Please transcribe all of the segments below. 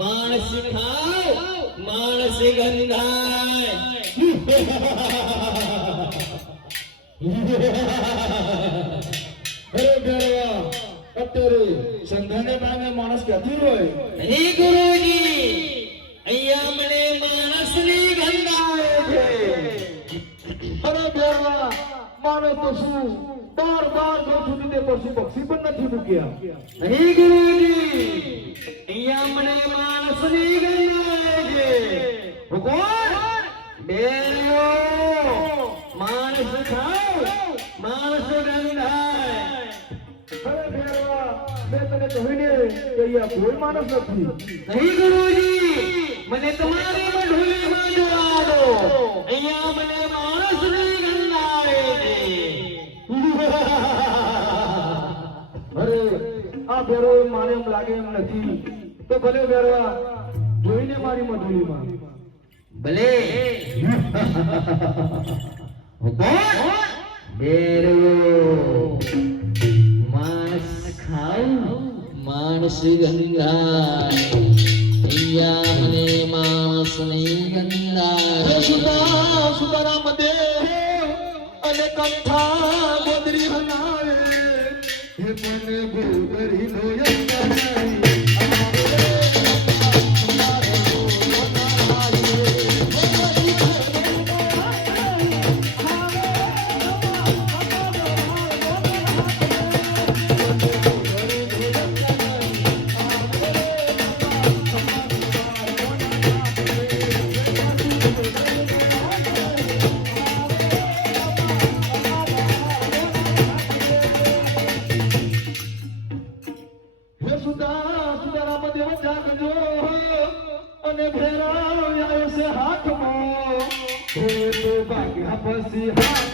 मानस खाओ मानस गंधाय अरे बेरवा અત્યારે સંધાને બાને માણસ ક્યાંથી હોય? હે ગુરુજી અહીંયા મને માણસની ગંધ આવે છે. અરે બેરવા માણસ તો શું બાર જો સુધી તે પશુ પક્ષી પણ નથી મૂક્યા. હે ગુરુજી અહીંયા મને માણસની ગંધ આવે છે. ભગવાન બેરો માણસ ખાઓ માણસ ગંધાય. અરે બેરવા મેં તને કહ્યું ને કે અહીંયા કોઈ માણસ નથી. નહીં ગુરુજી મને તમારી મઢુલીમાં જોવા દો. અહીંયા મને માણસની ગંધ આવે છે. અરે આ બેરો મારે એમ લાગે એમ નથી. તો ભલે બેરવા જોઈને મારી મધુલીમાં. ભલે ભગવાન બેરો માણસ ખાઓ માણસ ગંધાય. અહીંયા મને માણસની ગંધાય. સુતારામ દેવ અને કંઠા ગોદરી બનાવે હે પણ ગોદરી નો સુતારામ દેવ જાગજો અને ભેરા આવ્યો છે હાથમાં હે તો ભાગ્યા પછી હાથ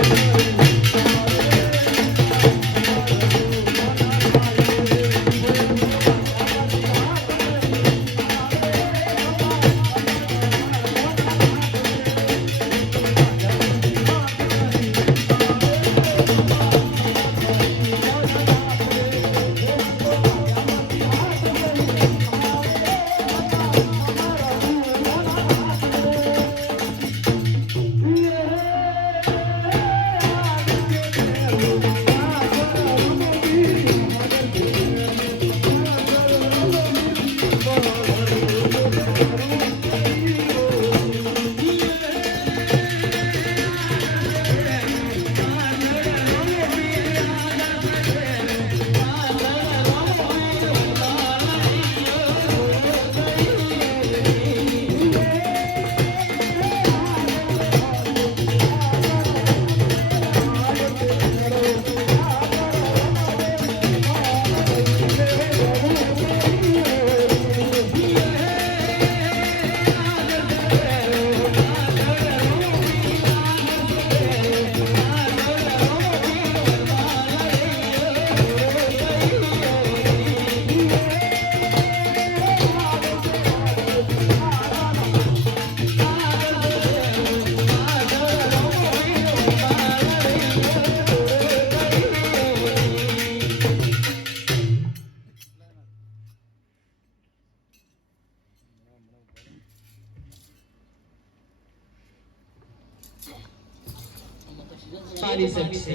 મારી શકશે.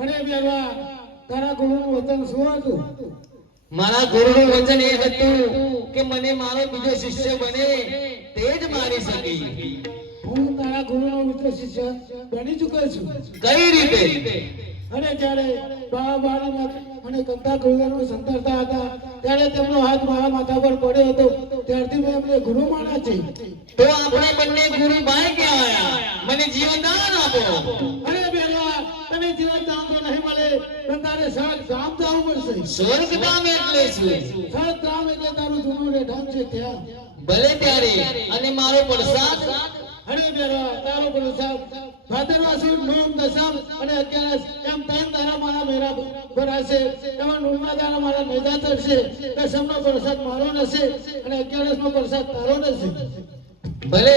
અરે બેરવા તારા ગુરુનું વચન શું હતું? મારા ગુરુનું વચન એ હતું કે મને મારો બીજો શિષ્ય બને તે જ મારી શકે. હું તારા ગુરુનો મિત્ર શિષ્ય બની ચૂક્યો છું. કઈ રીતે? અને જ્યારે બાળીમાં અને કંઠા ગુરુનું સંતરતા હતા ત્યારે તેમનો હાથ મારા માથા પર પડ્યો હતો. ત્યારથી મેં એમને ગુરુ માન્યા છે. તો આપણે બંને ગુરુ ભાઈ ક્યાં આયા? મને જીવનદાન આપો. અરે બેરવા તને જીવનદાન તો નહીં મળે પણ તારે સ્વર્ગ ધામ જવું પડશે. સ્વર્ગધામ એટલે શું? સ્વર્ગ ધામ એટલે તારું જૂનું રહેઠાણ છે ત્યાં. ભલે ત્યારે. અને મારો પ્રસાદ? અરે બેરવા તારો પ્રસાદ ભાદરવા સુદ નોમ દસમ અને 11 એમ ત્રણ તારા મારા મેરા ભરાશે. એમાં નોમના તારા મારા મેદા થશે. દસમનો પ્રસાદ મારો નશે અને 11નો પ્રસાદ તારો નશે. ભલે